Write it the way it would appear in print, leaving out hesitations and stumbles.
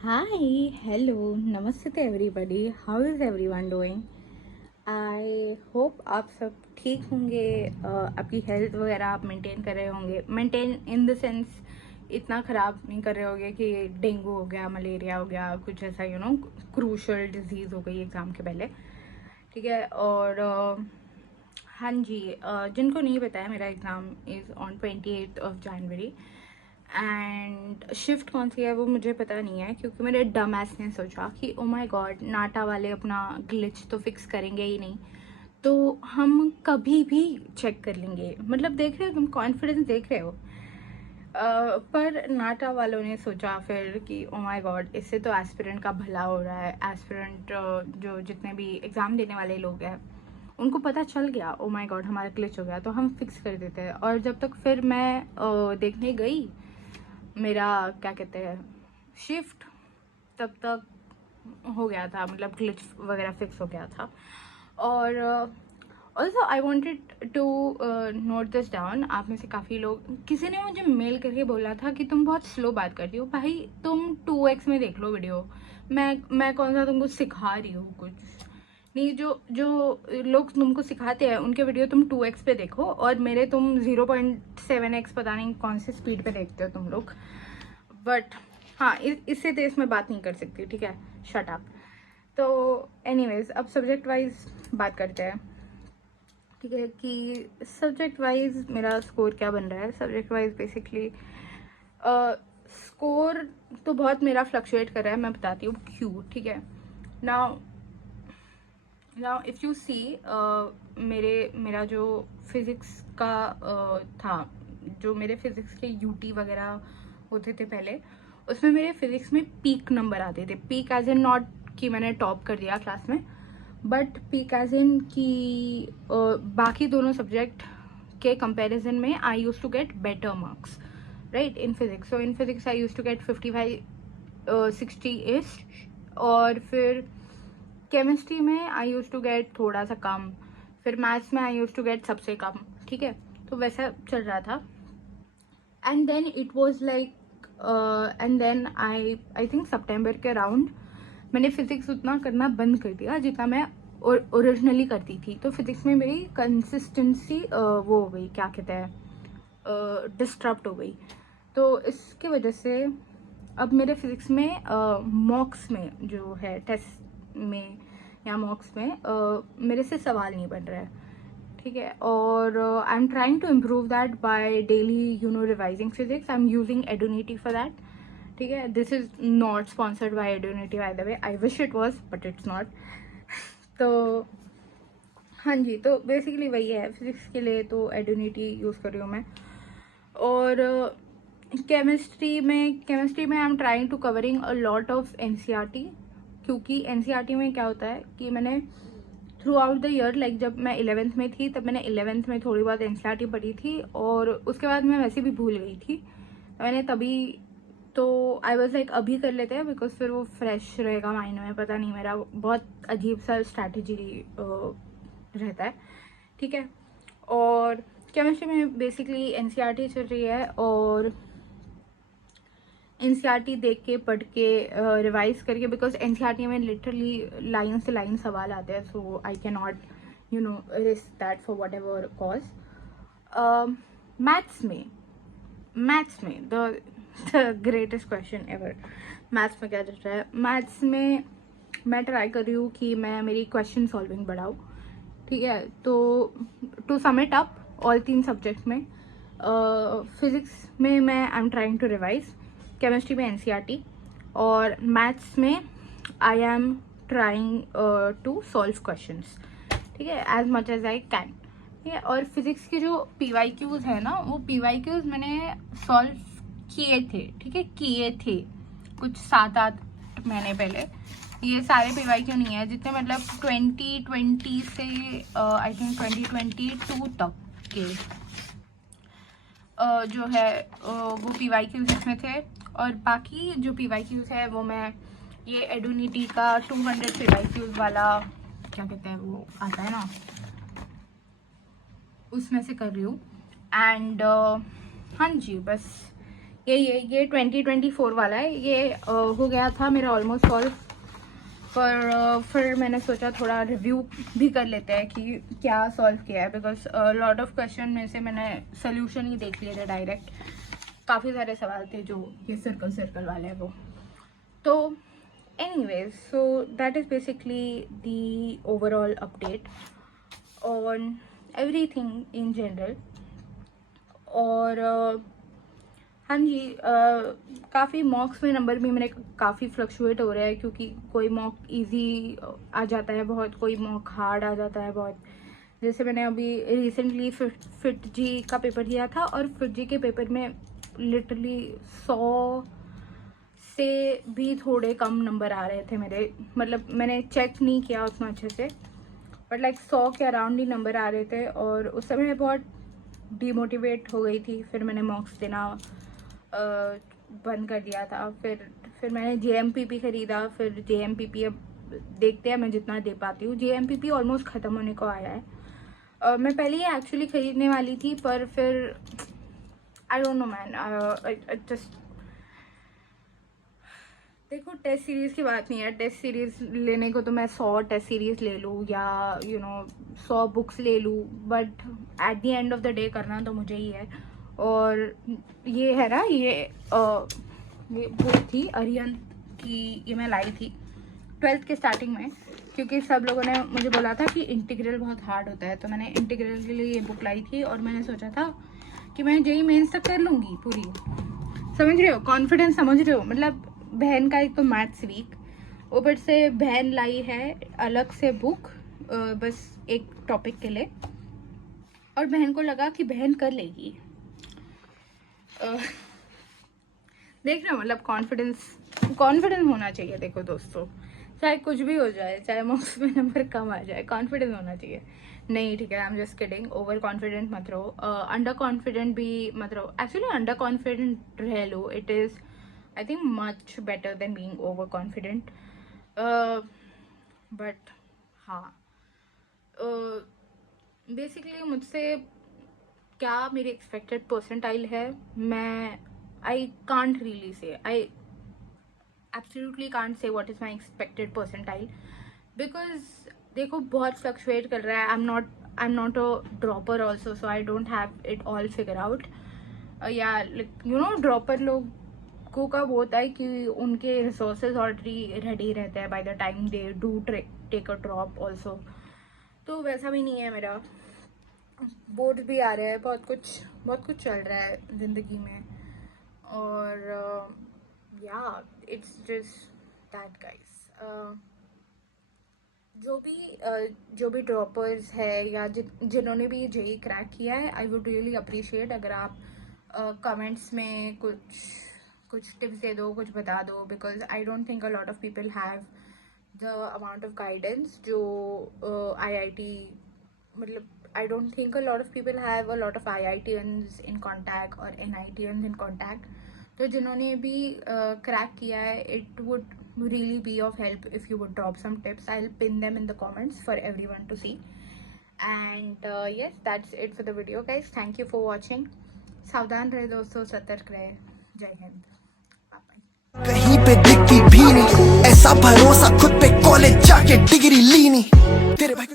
Hi, hello, namaste to everybody. How is everyone doing? I hope आप सब ठीक होंगे। आपकी हेल्थ वगैरह आप मेंटेन कर रहे होंगे, मेंटेन इन द सेंस इतना ख़राब नहीं कर रहे होंगे कि डेंगू हो गया, मलेरिया हो गया, कुछ ऐसा क्रूशल डिजीज़ हो गई एग्ज़ाम के पहले। ठीक है। और हाँ जी, जिनको नहीं पता है, मेरा exam is on 28 January and shift कौन सी है वो मुझे पता नहीं है, क्योंकि मेरे डमएस ने सोचा कि ओ माय गॉड, नाटा वाले अपना ग्लिच तो फिक्स करेंगे ही नहीं, तो हम कभी भी चेक कर लेंगे। मतलब देख रहे हो, तुम कॉन्फिडेंस देख रहे हो। पर नाटा वालों ने सोचा फिर कि ओ माय गॉड, इससे तो एस्पिरेंट का भला हो रहा है। एस्पिरेंट जो जितने भी एग्ज़ाम देने वाले लोग हैं उनको पता चल गया ओ माय गॉड हमारा ग्लिच हो गया, तो हम फिक्स कर देते हैं। और जब तक फिर मैं देखने गई मेरा क्या कहते हैं शिफ्ट, तब तक हो गया था, मतलब ग्लिच वगैरह फिक्स हो गया था। और also I wanted to note this down. आप में से काफ़ी लोग, किसी ने मुझे मेल करके बोला था कि तुम बहुत स्लो बात करती हो। भाई तुम 2x में देख लो वीडियो। मैं कौन सा तुमको सिखा रही हूँ कुछ नहीं। जो जो लोग तुमको सिखाते हैं उनके वीडियो तुम 2x पे देखो, और मेरे तुम 0.7x पता नहीं कौन सी स्पीड पे देखते हो तुम लोग। बट हाँ, इससे तेज मैं बात नहीं कर सकती, ठीक है, शट अप। तो एनीवेज, अब सब्जेक्ट वाइज बात करते हैं। ठीक है कि सब्जेक्ट वाइज मेरा स्कोर क्या बन रहा है। सब्जेक्ट वाइज बेसिकली स्कोर तो बहुत मेरा फ्लक्चुएट कर रहा है, मैं बताती हूँ क्यों। ठीक है, नाउ इफ़ यू सी, मेरा जो फिज़िक्स का था, जो मेरे फिज़िक्स के यूटी वगैरह होते थे पहले, उसमें मेरे फिज़िक्स में पीक नंबर आते थे। पीक एज इन नॉट कि मैंने टॉप कर दिया क्लास में, बट पीक एज इन कि बाकी दोनों सब्जेक्ट के कंपैरिजन में I use to get better marks, right, in physics. So in physics I use to get 55 60 इस। और फिर केमिस्ट्री में आई यूज टू गेट थोड़ा सा कम, फिर मैथ्स में आई यूज टू गेट सबसे कम। ठीक है, तो वैसा चल रहा था। And then it was like, and then I think सितंबर के अराउंड मैंने फिजिक्स उतना करना बंद कर दिया जितना मैं ओरिजिनली करती थी। तो फिजिक्स में मेरी कंसिस्टेंसी वो हो गई, क्या कहते हैं, डिस्टर्ब हो गई। तो इसके वजह से अब मेरे फिजिक्स में मॉक्स में जो है, टेस्ट में या मॉक्स में मेरे से सवाल नहीं बन रहा है। ठीक है, और I am trying to improve that by daily revising physics. I am using Edunity for that. ठीक है, this is not sponsored by Edunity by the way, I wish it was but it's not. तो हाँ जी, तो basically वही है, physics के लिए तो एडुनिटी यूज़ कर रही हूँ मैं। और केमिस्ट्री में I am trying to covering a lot of NCERT, क्योंकि एनसीईआरटी में क्या होता है कि मैंने throughout the year, like जब मैं 11th में थी तब मैंने 11th में थोड़ी बहुत एनसीईआरटी पढ़ी थी, और उसके बाद मैं वैसे भी भूल गई थी। मैंने तभी तो आई वॉज लाइक अभी कर लेते हैं, बिकॉज फिर वो फ्रेश रहेगा माइंड में। पता नहीं, मेरा बहुत अजीब सा स्ट्रैटेजी रहता है। ठीक है, और केमिस्ट्री में बेसिकली एनसीईआरटी चल रही है, और एनसीईआरटी देख के पढ़ के रिवाइज करके, बिकॉज एनसीईआरटी में लिटरली लाइन से लाइन सवाल आते हैं, so I can not risk that for whatever cause. Maths में the greatest question ever, maths में क्या चल रहा है। मैथ्स में मैं ट्राई कर रही हूँ कि मैं मेरी क्वेश्चन सॉल्विंग बढ़ाऊँ। ठीक है, तो to sum it up, all 3 subject में, फिज़िक्स में मैं I am trying to revise, chemistry में एनसीईआरटी, और मैथ्स में I am trying to solve questions. ठीक है, as much as I can. ठीक है, और फिज़िक्स के जो PYQs है ना, वो PYQs मैंने सॉल्व किए थे। ठीक है, किए थे कुछ 7-8 महीने पहले। ये सारे PYQ नहीं है जितने, मतलब 2020 से आई थिंक 2022 तक के जो है वो PYQs इसमें थे। और बाकी जो PYQs है वो मैं ये एडुनिटी का 200 PYQs वाला, क्या कहते हैं वो आता है ना, उसमें से कर रही हूँ। एंड हाँ जी, बस ये 2024 वाला है। ये हो गया था मेरा ऑलमोस्ट सॉल्व, पर फिर मैंने सोचा थोड़ा रिव्यू भी कर लेते हैं कि क्या सॉल्व किया है, बिकॉज लॉट ऑफ क्वेश्चन में से मैंने सोल्यूशन ही देख लिए थे डायरेक्ट। काफ़ी सारे सवाल थे जो ये सर्कल सर्कल वाले हैं वो। तो anyways, so that is basically the overall update on everything in general. और हाँ जी, काफ़ी मॉक्स में नंबर भी मेरे काफ़ी फ्लक्चुएट हो रहा है, क्योंकि कोई मॉक इजी आ जाता है बहुत, कोई मॉक हार्ड आ जाता है बहुत। जैसे मैंने अभी रिसेंटली फिट जी का पेपर दिया था, और फिट जी के पेपर में लिटरली 100 से भी थोड़े कम नंबर आ रहे थे मेरे। मतलब मैंने चेक नहीं किया उतना अच्छे से, बट लाइक 100 के अराउंड ही नंबर आ रहे थे, और उस समय मैं बहुत डीमोटिवेट हो गई थी। फिर मैंने मॉक्स देना बंद कर दिया था। फिर मैंने JMPP ख़रीदा। फिर JMPP अब देखते हैं मैं जितना दे पाती हूँ। JMPP ऑलमोस्ट ख़त्म होने को आया है। मैं पहले ही एक्चुअली ख़रीदने वाली थी, पर फिर I don't know man, just देखो, टेस्ट सीरीज़ की बात नहीं है। टेस्ट सीरीज़ लेने को तो मैं 100 टेस्ट सीरीज़ ले लूँ या 100 बुक्स ले लूँ, but at the end of the day करना तो मुझे ही है। और ये है ना, ये बुक थी अरिहंत की, ये मैं लाई थी 12th के स्टार्टिंग में, क्योंकि सब लोगों ने मुझे बोला था कि इंटीग्रल बहुत हार्ड होता है। तो मैंने इंटीग्रल के लिए ये बुक लाई थी, और मैंने सोचा था कि मैं JEE मेंस तक कर लूँगी पूरी। समझ रहे हो, कॉन्फिडेंस समझ रहे हो। मतलब बहन का एक तो मैथ्स वीक, ऊपर से बहन लाई है अलग से बुक बस एक टॉपिक के लिए, और बहन को लगा कि बहन कर लेगी। देख रहे हो, मतलब कॉन्फिडेंस होना चाहिए। देखो दोस्तों, चाहे कुछ भी हो जाए, चाहे मार्क्स में नंबर कम आ जाए, कॉन्फिडेंस होना चाहिए। नहीं, ठीक है, I am just kidding. Over confident मत रहो, अंडर कॉन्फिडेंट भी मत रहो। एक्चुअली अंडर कॉन्फिडेंट रह लो, it is I think much better than being overconfident. But हाँ, बेसिकली मुझसे क्या मेरी एक्सपेक्टेड परसेंटाइल है, मैं I can't really say, I absolutely can't say what is my expected percentile, because देखो बहुत फ्लक्चुएट कर रहा है। I am not a dropper also, so I don't have it all figure out. या dropper लोग को कब होता है कि उनके रिसोर्सेज ऑलरेडी रेडी रहते हैं by the time they do take a drop also. तो वैसा भी नहीं है मेरा। बोर्ड भी आ रहे हैं, बहुत कुछ चल रहा है ज़िंदगी में, और या इट्स जस्ट दैट गाइस। जो भी ड्रॉपर्स है या जिन्होंने भी JEE क्रैक किया है, आई वुड रियली अप्रिशिएट अगर आप कमेंट्स में कुछ टिप्स दे दो, कुछ बता दो, because I don't think a lot of people have the amount of guidance जो IIT, मतलब I don't think a lot of people have a lot of IITians in contact और NITians इन कॉन्टैक्ट। तो जिन्होंने भी crack किया है, it would really be of help if you would drop some tips. I'll pin them in the comments for everyone to see. And yes, that's it for the video guys. Thank you for watching. सावधान रहे दोस्तों, सतर्क रहे। जय Hind, bye bye. कहीं पे दिखती भी नहीं, ऐसा भरोसा खुद पे, कॉलेज जाके डिग्री ली नहीं तेरे भाई।